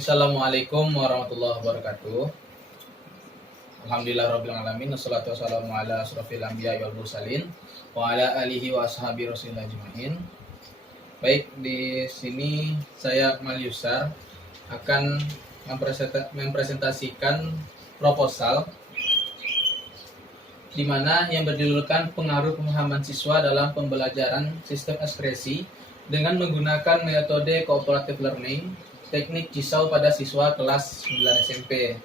Baik, assalamualaikum warahmatullahi wabarakatuh. Alhamdulillah rabbil alamin, wassalatu wassalamu ala asrofil anbiya wal mursalin wa ala alihi wa ashabi rasulillah ajmain. Baik, di sini saya Akmal Yusar akan mempresentasikan proposal di mana yang berjudulkan pengaruh pemahaman siswa dalam pembelajaran sistem ekspresi dengan menggunakan metode cooperative learning, teknik Jigsaw pada siswa kelas 9 SMP.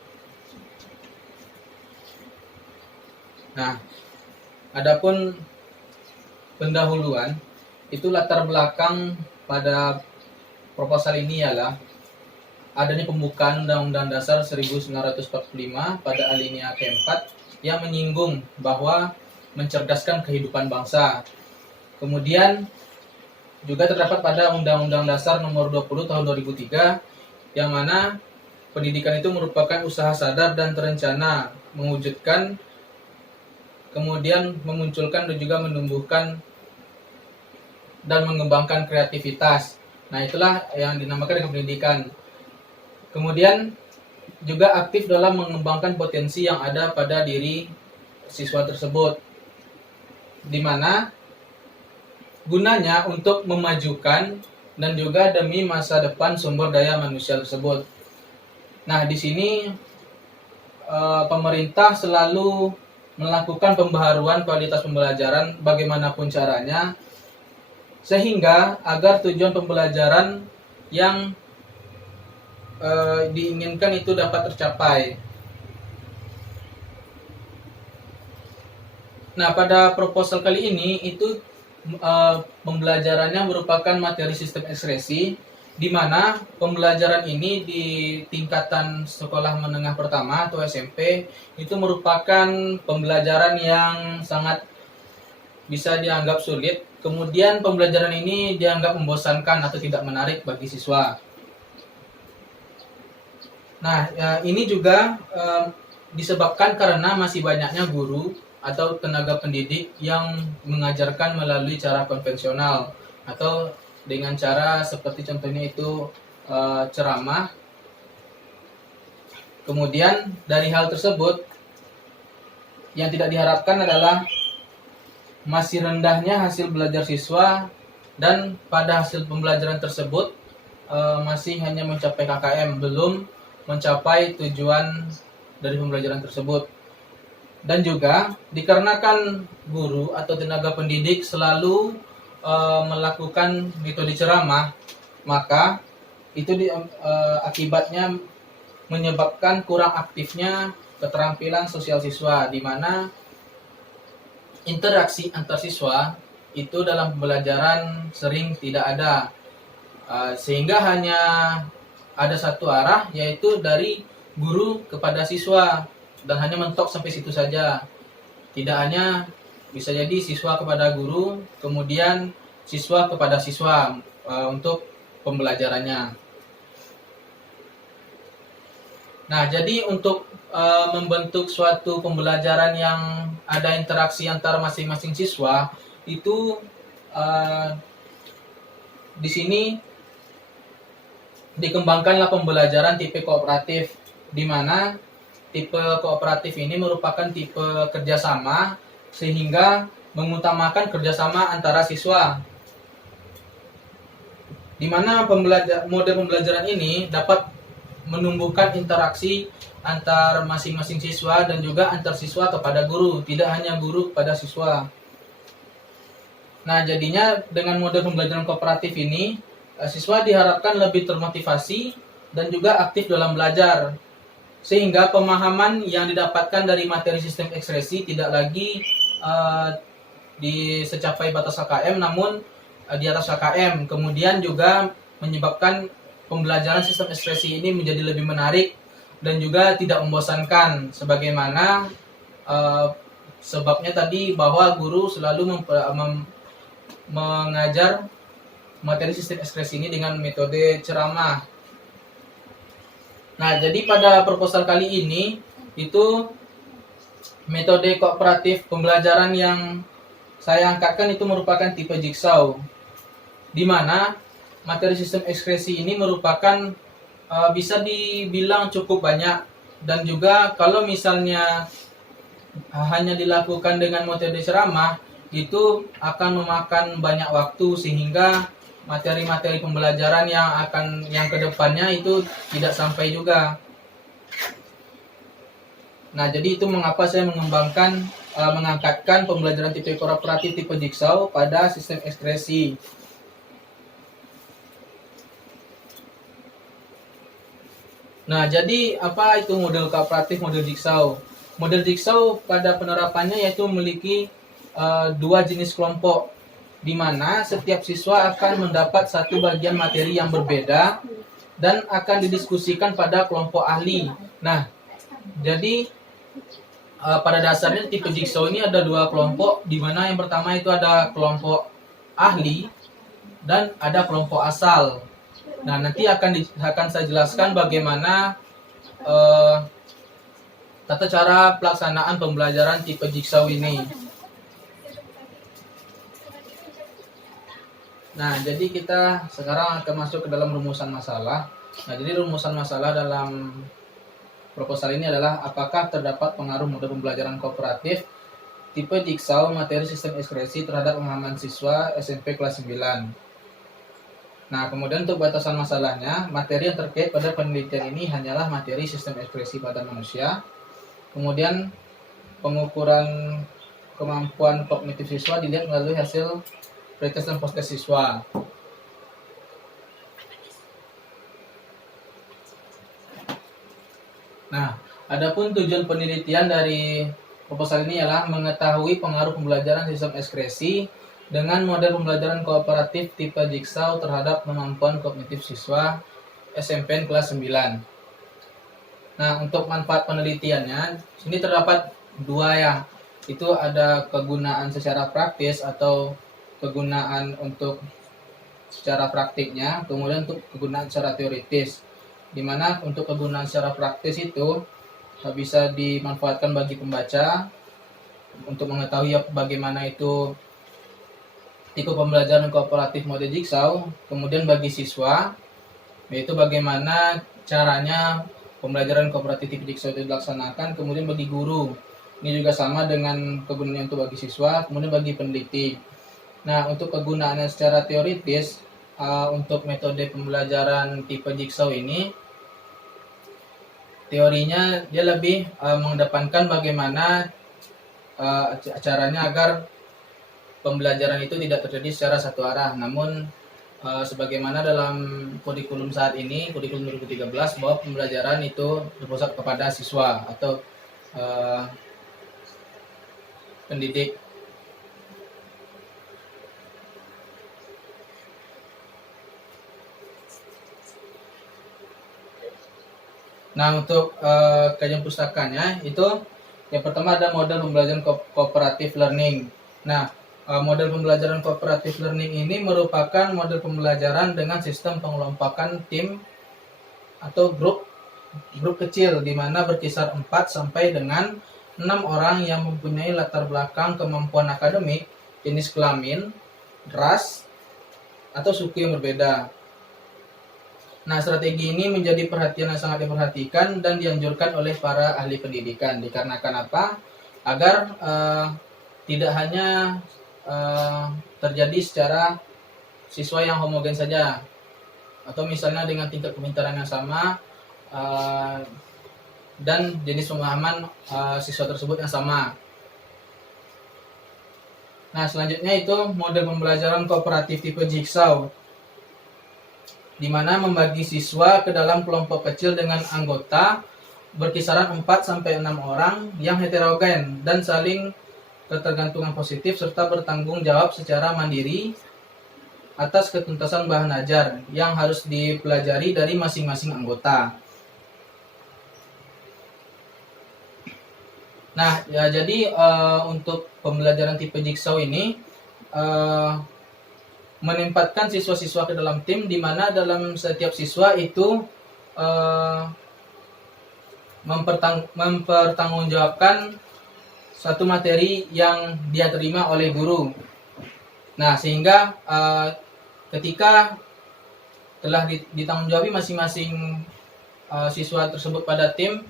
Nah, adapun pendahuluan, itu latar belakang pada proposal ini ialah adanya pembukaan Undang-Undang Dasar 1945 pada alinea keempat yang menyinggung bahwa mencerdaskan kehidupan bangsa. Kemudian juga terdapat pada Undang-Undang Dasar Nomor 20 Tahun 2003 yang mana pendidikan itu merupakan usaha sadar dan terencana mewujudkan, kemudian memunculkan dan juga menumbuhkan dan mengembangkan kreativitas. Nah, itulah yang dinamakan dengan pendidikan. Kemudian juga aktif dalam mengembangkan potensi yang ada pada diri siswa tersebut, di mana gunanya untuk memajukan dan juga demi masa depan sumber daya manusia tersebut. Nah, di sini pemerintah selalu melakukan pembaharuan kualitas pembelajaran bagaimanapun caranya, sehingga agar tujuan pembelajaran yang diinginkan itu dapat tercapai. Nah, pada proposal kali ini itu pembelajarannya merupakan materi sistem ekspresi, di mana pembelajaran ini di tingkatan sekolah menengah pertama atau SMP itu merupakan pembelajaran yang sangat bisa dianggap sulit. Kemudian pembelajaran ini dianggap membosankan atau tidak menarik bagi siswa. Nah, ini juga disebabkan karena masih banyaknya guru atau tenaga pendidik yang mengajarkan melalui cara konvensional atau dengan cara seperti contohnya itu ceramah. Kemudian dari hal tersebut yang tidak diharapkan adalah masih rendahnya hasil belajar siswa, dan pada hasil pembelajaran tersebut masih hanya mencapai KKM, belum mencapai tujuan dari pembelajaran tersebut. Dan juga dikarenakan guru atau tenaga pendidik selalu melakukan metode ceramah, maka itu akibatnya menyebabkan kurang aktifnya keterampilan sosial siswa, di mana interaksi antar siswa itu dalam pembelajaran sering tidak ada, sehingga hanya ada satu arah, yaitu dari guru kepada siswa, dan hanya mentok sampai situ saja. Tidak hanya bisa jadi siswa kepada guru, kemudian siswa kepada siswa untuk pembelajarannya. Nah, jadi untuk membentuk suatu pembelajaran yang ada interaksi antara masing-masing siswa, itu di sini dikembangkanlah pembelajaran tipe kooperatif, di mana tipe kooperatif ini merupakan tipe kerjasama, sehingga mengutamakan kerjasama antara siswa, di mana model pembelajaran ini dapat menumbuhkan interaksi antar masing-masing siswa dan juga antar siswa kepada guru, tidak hanya guru kepada siswa. Nah, jadinya dengan model pembelajaran kooperatif ini, siswa diharapkan lebih termotivasi dan juga aktif dalam belajar, sehingga pemahaman yang didapatkan dari materi sistem ekspresi tidak lagi di secapai batas KKM, namun di atas KKM. Kemudian juga menyebabkan pembelajaran sistem ekspresi ini menjadi lebih menarik dan juga tidak membosankan, sebagaimana sebabnya tadi bahwa guru selalu mengajar materi sistem ekspresi ini dengan metode ceramah. Nah, jadi pada proposal kali ini itu metode kooperatif pembelajaran yang saya angkatkan itu merupakan tipe Jigsaw, di mana materi sistem ekspresi ini merupakan bisa dibilang cukup banyak, dan juga kalau misalnya hanya dilakukan dengan metode ceramah itu akan memakan banyak waktu, sehingga materi-materi pembelajaran yang kedepannya itu tidak sampai juga. Nah, jadi itu mengapa saya mengangkatkan pembelajaran tipe kooperatif tipe Jigsaw pada sistem ekspresi. Nah, jadi apa itu model kooperatif, model Jigsaw? Model Jigsaw pada penerapannya yaitu memiliki dua jenis kelompok, di mana setiap siswa akan mendapat satu bagian materi yang berbeda dan akan didiskusikan pada kelompok ahli. Nah, jadi pada dasarnya tipe Jigsaw ini ada dua kelompok, di mana yang pertama itu ada kelompok ahli dan ada kelompok asal. Nah, nanti akan saya jelaskan bagaimana tata cara pelaksanaan pembelajaran tipe Jigsaw ini. Nah, jadi kita sekarang akan masuk ke dalam rumusan masalah. Nah, jadi rumusan masalah dalam proposal ini adalah apakah terdapat pengaruh model pembelajaran kooperatif tipe Jigsaw materi sistem ekspresi terhadap pemahaman siswa SMP kelas 9. Nah, kemudian untuk batasan masalahnya, materi yang terkait pada penelitian ini hanyalah materi sistem ekspresi pada manusia. Kemudian pengukuran kemampuan kognitif siswa dilihat melalui hasil pretest dan posttest siswa. Nah, adapun tujuan penelitian dari proposal ini ialah mengetahui pengaruh pembelajaran sistem ekspresi dengan model pembelajaran kooperatif tipe Jigsaw terhadap kemampuan kognitif siswa SMP kelas 9. Nah, untuk manfaat penelitiannya, sini terdapat dua ya. Itu ada kegunaan secara praktis atau kegunaan untuk secara praktiknya, kemudian untuk kegunaan secara teoritis. Di mana untuk kegunaan secara praktis itu bisa dimanfaatkan bagi pembaca untuk mengetahui bagaimana itu tipe pembelajaran kooperatif mode Jigsaw. Kemudian bagi siswa, yaitu bagaimana caranya pembelajaran kooperatif tipe Jigsaw itu dilaksanakan. Kemudian bagi guru, ini juga sama dengan kegunaannya untuk bagi siswa. Kemudian bagi peneliti. Nah, untuk kegunaannya secara teoritis, untuk metode pembelajaran tipe Jigsaw ini, teorinya dia lebih mengedepankan bagaimana caranya agar pembelajaran itu tidak terjadi secara satu arah. Namun sebagaimana dalam kurikulum saat ini, kurikulum 2013, bahwa pembelajaran itu berpusat kepada siswa atau pendidik. Nah, untuk kajian pustakanya itu yang pertama ada model pembelajaran cooperative learning. Nah, model pembelajaran cooperative learning ini merupakan model pembelajaran dengan sistem pengelompokan tim atau grup kecil, di mana berkisar 4 sampai dengan 6 orang yang mempunyai latar belakang kemampuan akademik, jenis kelamin, ras, atau suku yang berbeda. Nah, strategi ini menjadi perhatian yang sangat diperhatikan dan dianjurkan oleh para ahli pendidikan. Dikarenakan apa? Agar tidak hanya terjadi secara siswa yang homogen saja, atau misalnya dengan tingkat kepintaran yang sama dan jenis pemahaman siswa tersebut yang sama. Nah, selanjutnya itu model pembelajaran kooperatif tipe Jigsaw, di mana membagi siswa ke dalam kelompok kecil dengan anggota berkisaran 4 sampai 6 orang yang heterogen dan saling ketergantungan positif serta bertanggung jawab secara mandiri atas ketuntasan bahan ajar yang harus dipelajari dari masing-masing anggota. Nah, ya, jadi untuk pembelajaran tipe Jigsaw ini menempatkan siswa-siswa ke dalam tim, di mana dalam setiap siswa itu mempertanggungjawabkan suatu materi yang dia terima oleh guru. Nah, sehingga ketika telah ditanggung masing-masing siswa tersebut pada tim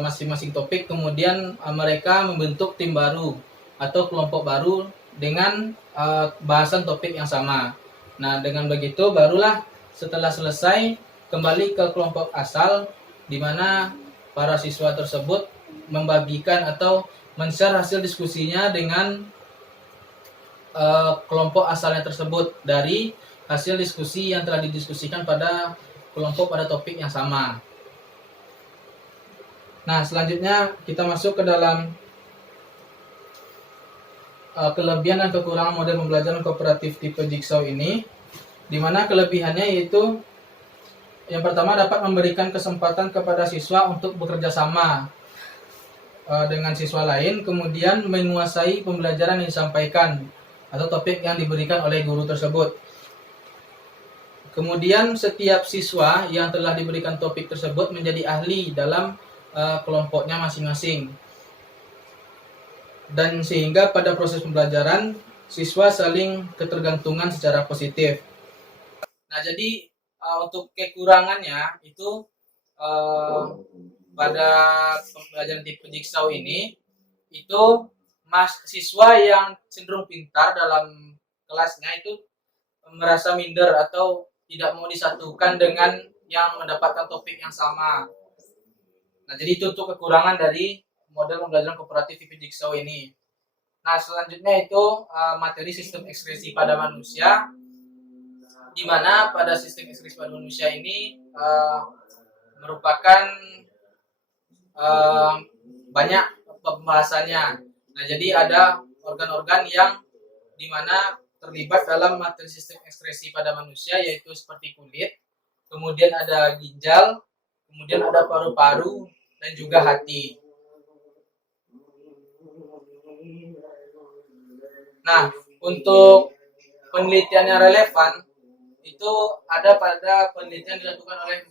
masing-masing topik, kemudian mereka membentuk tim baru atau kelompok baru dengan bahasan topik yang sama. Nah, dengan begitu barulah setelah selesai kembali ke kelompok asal, di mana para siswa tersebut membagikan atau men-share hasil diskusinya dengan kelompok asalnya tersebut dari hasil diskusi yang telah didiskusikan pada kelompok pada topik yang sama. Nah, selanjutnya kita masuk ke dalam kelebihan dan kekurangan model pembelajaran kooperatif tipe Jigsaw ini, di mana kelebihannya yaitu yang pertama dapat memberikan kesempatan kepada siswa untuk bekerja sama dengan siswa lain, kemudian menguasai pembelajaran yang disampaikan atau topik yang diberikan oleh guru tersebut. Kemudian setiap siswa yang telah diberikan topik tersebut menjadi ahli dalam kelompoknya masing-masing. Dan sehingga pada proses pembelajaran siswa saling ketergantungan secara positif. Nah, jadi untuk kekurangannya itu pada pembelajaran tipe Jigsaw ini itu siswa yang cenderung pintar dalam kelasnya itu merasa minder atau tidak mau disatukan dengan yang mendapatkan topik yang sama. Nah, jadi itu untuk kekurangan dari model pembelajaran kooperatif tipe Jigsaw ini. Nah, selanjutnya itu materi sistem ekspresi pada manusia, di mana pada sistem ekspresi pada manusia ini merupakan banyak pembahasannya. Nah, jadi ada organ-organ yang dimana terlibat dalam materi sistem ekspresi pada manusia, yaitu seperti kulit, kemudian ada ginjal, kemudian ada paru-paru, dan juga hati. Nah, untuk penelitian yang relevan itu ada pada penelitian dilakukan oleh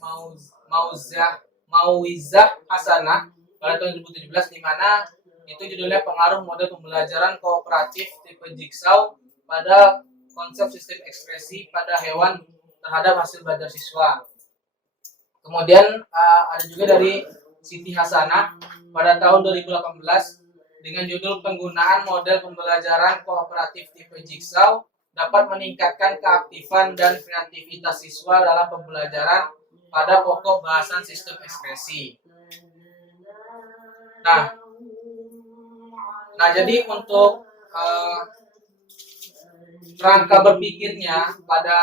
Mauizah Hasanah pada tahun 2017, di mana itu judulnya pengaruh model pembelajaran kooperatif tipe Jigsaw pada konsep sistem ekspresi pada hewan terhadap hasil belajar siswa. Kemudian ada juga dari Siti Hasanah pada tahun 2018 dengan judul penggunaan model pembelajaran kooperatif tipe Jigsaw dapat meningkatkan keaktifan dan kreativitas siswa dalam pembelajaran pada pokok bahasan sistem ekspresi. Nah, jadi untuk rangka berpikirnya pada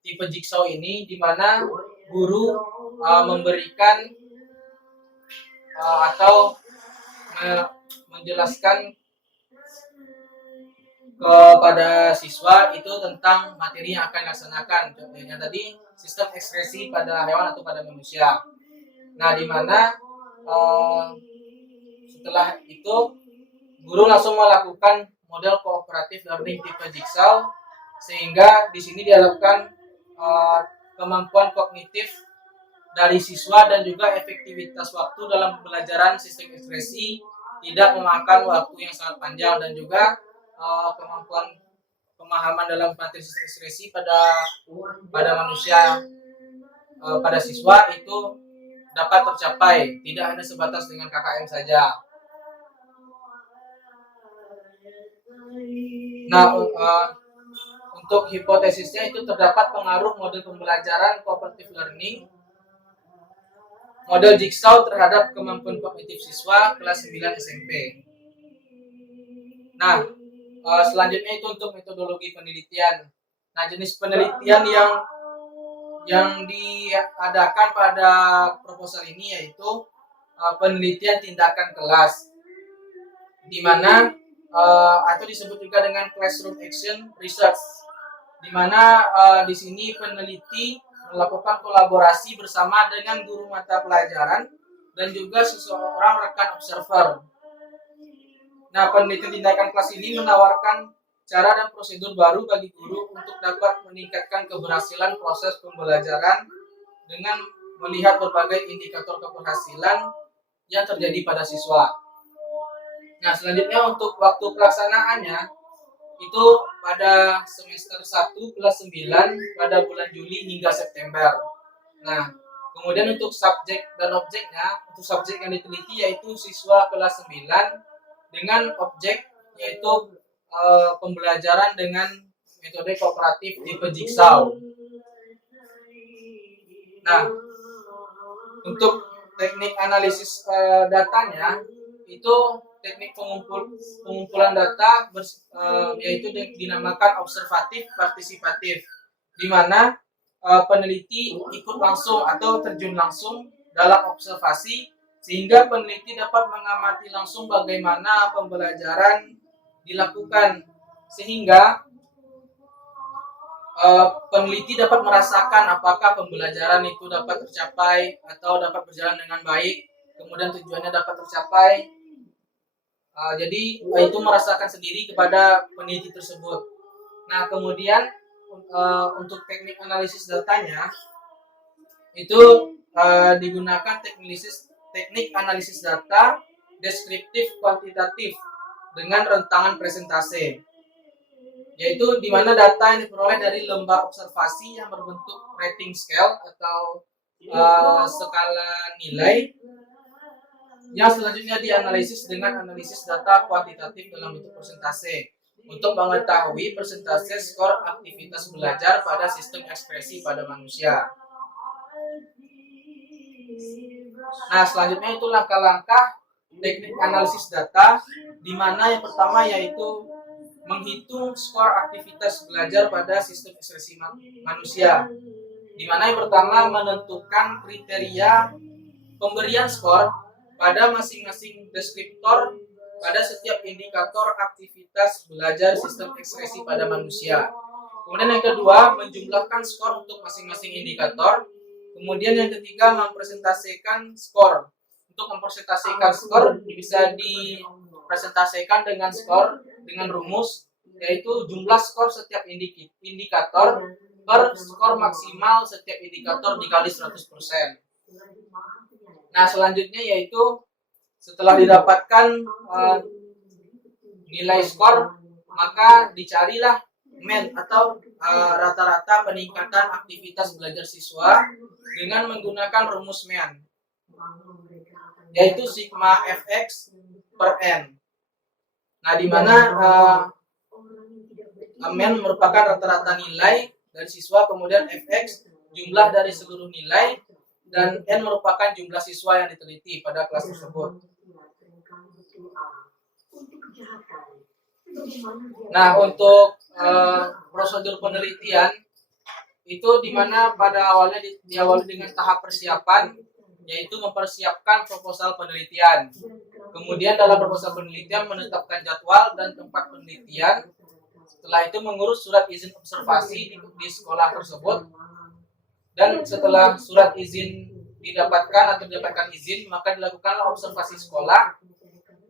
tipe Jigsaw ini, di mana guru memberikan atau menjelaskan kepada siswa itu tentang materi yang akan dilaksanakan. Contohnya tadi sistem ekspresi pada hewan atau pada manusia. Nah, di mana setelah itu guru langsung melakukan model kooperatif learning tipe Jigsaw, sehingga di sini diharapkan kemampuan kognitif dari siswa dan juga efektivitas waktu dalam pembelajaran sistem ekspresi tidak memakan waktu yang sangat panjang, dan juga kemampuan pemahaman dalam materi sistem ekspresi pada manusia pada siswa itu dapat tercapai, tidak hanya sebatas dengan KKM saja. Nah, untuk hipotesisnya itu terdapat pengaruh model pembelajaran cooperative learning model Jigsaw terhadap kemampuan kognitif siswa kelas 9 SMP. Nah, selanjutnya itu untuk metodologi penelitian. Nah, jenis penelitian yang diadakan pada proposal ini yaitu penelitian tindakan kelas, di mana atau disebut juga dengan classroom action research, di mana di sini peneliti melakukan kolaborasi bersama dengan guru mata pelajaran dan juga seseorang rekan observer. Nah, penelitian tindakan kelas ini menawarkan cara dan prosedur baru bagi guru untuk dapat meningkatkan keberhasilan proses pembelajaran dengan melihat berbagai indikator keberhasilan yang terjadi pada siswa. Nah, selanjutnya untuk waktu pelaksanaannya itu pada semester 1 kelas 9 pada bulan Juli hingga September. Nah, kemudian untuk subjek dan objeknya, untuk subjek yang diteliti yaitu siswa kelas 9 dengan objek yaitu pembelajaran dengan metode kooperatif tipe jigsaw. Nah, untuk teknik analisis datanya itu teknik pengumpulan data yaitu dinamakan observatif partisipatif, di mana peneliti ikut langsung atau terjun langsung dalam observasi sehingga peneliti dapat mengamati langsung bagaimana pembelajaran dilakukan, sehingga peneliti dapat merasakan apakah pembelajaran itu dapat tercapai atau dapat berjalan dengan baik, kemudian tujuannya dapat tercapai. Jadi itu merasakan sendiri kepada peneliti tersebut. Nah, kemudian untuk teknik analisis datanya itu digunakan teknik analisis data deskriptif kuantitatif dengan rentangan presentase, yaitu di mana data yang diperoleh dari lembar observasi yang berbentuk rating scale atau skala nilai yang selanjutnya dianalisis dengan analisis data kuantitatif dalam bentuk persentase untuk mengetahui persentase skor aktivitas belajar pada sistem ekspresi pada manusia. Nah, selanjutnya itu langkah-langkah teknik analisis data, di mana yang pertama yaitu menghitung skor aktivitas belajar pada sistem ekspresi manusia, di mana yang pertama menentukan kriteria pemberian skor pada masing-masing deskriptor pada setiap indikator aktivitas belajar sistem ekspresi pada manusia. Kemudian yang kedua, menjumlahkan skor untuk masing-masing indikator. Kemudian yang ketiga, mempresentasikan skor. Untuk mempresentasikan skor bisa dipresentasikan dengan skor dengan rumus, yaitu jumlah skor setiap indikator per skor maksimal setiap indikator dikali 100%. Nah, selanjutnya yaitu setelah didapatkan nilai skor, maka dicarilah mean atau rata-rata peningkatan aktivitas belajar siswa dengan menggunakan rumus mean, yaitu sigma fx per n. Nah, di mana mean merupakan rata-rata nilai dari siswa, kemudian fx jumlah dari seluruh nilai, dan n merupakan jumlah siswa yang diteliti pada kelas tersebut. Nah, untuk prosedur penelitian itu di mana pada awalnya diawali dengan tahap persiapan, yaitu mempersiapkan proposal penelitian. Kemudian dalam proposal penelitian menetapkan jadwal dan tempat penelitian. Setelah itu mengurus surat izin observasi di sekolah tersebut. Dan setelah surat izin didapatkan izin, maka dilakukanlah observasi sekolah,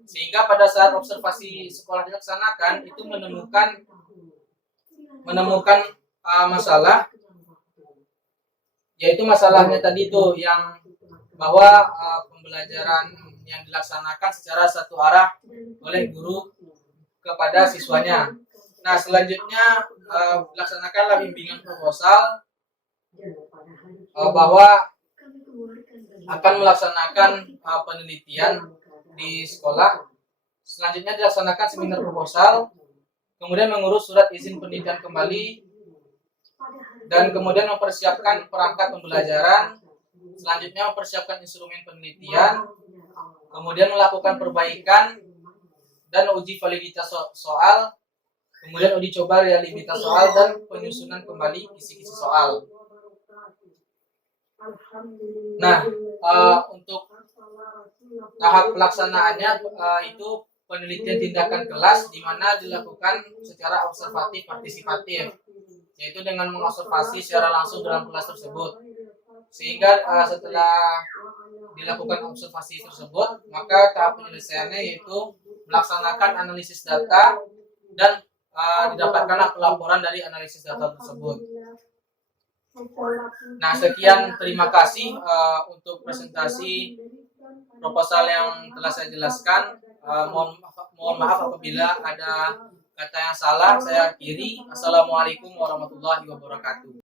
sehingga pada saat observasi sekolah dilaksanakan itu menemukan masalah, yaitu masalahnya tadi itu yang bahwa pembelajaran yang dilaksanakan secara satu arah oleh guru kepada siswanya. Nah, selanjutnya dilaksanakanlah bimbingan proposal bahwa akan melaksanakan penelitian di sekolah. Selanjutnya dilaksanakan seminar proposal, kemudian mengurus surat izin penelitian kembali, dan kemudian mempersiapkan perangkat pembelajaran. Selanjutnya mempersiapkan instrumen penelitian, kemudian melakukan perbaikan dan uji validitas soal, kemudian uji coba realitas soal, dan penyusunan kembali kisi-kisi soal. Nah, untuk tahap pelaksanaannya itu penelitian tindakan kelas, di mana dilakukan secara observatif partisipatif, yaitu dengan mengobservasi secara langsung dalam kelas tersebut. Sehingga setelah dilakukan observasi tersebut, maka tahap penyelesaiannya yaitu melaksanakan analisis data dan didapatkanlah pelaporan dari analisis data tersebut. Nah, sekian, terima kasih untuk presentasi proposal yang telah saya jelaskan. Mohon maaf apabila ada Kata yang salah saya akhiri. Assalamualaikum warahmatullahi wabarakatuh.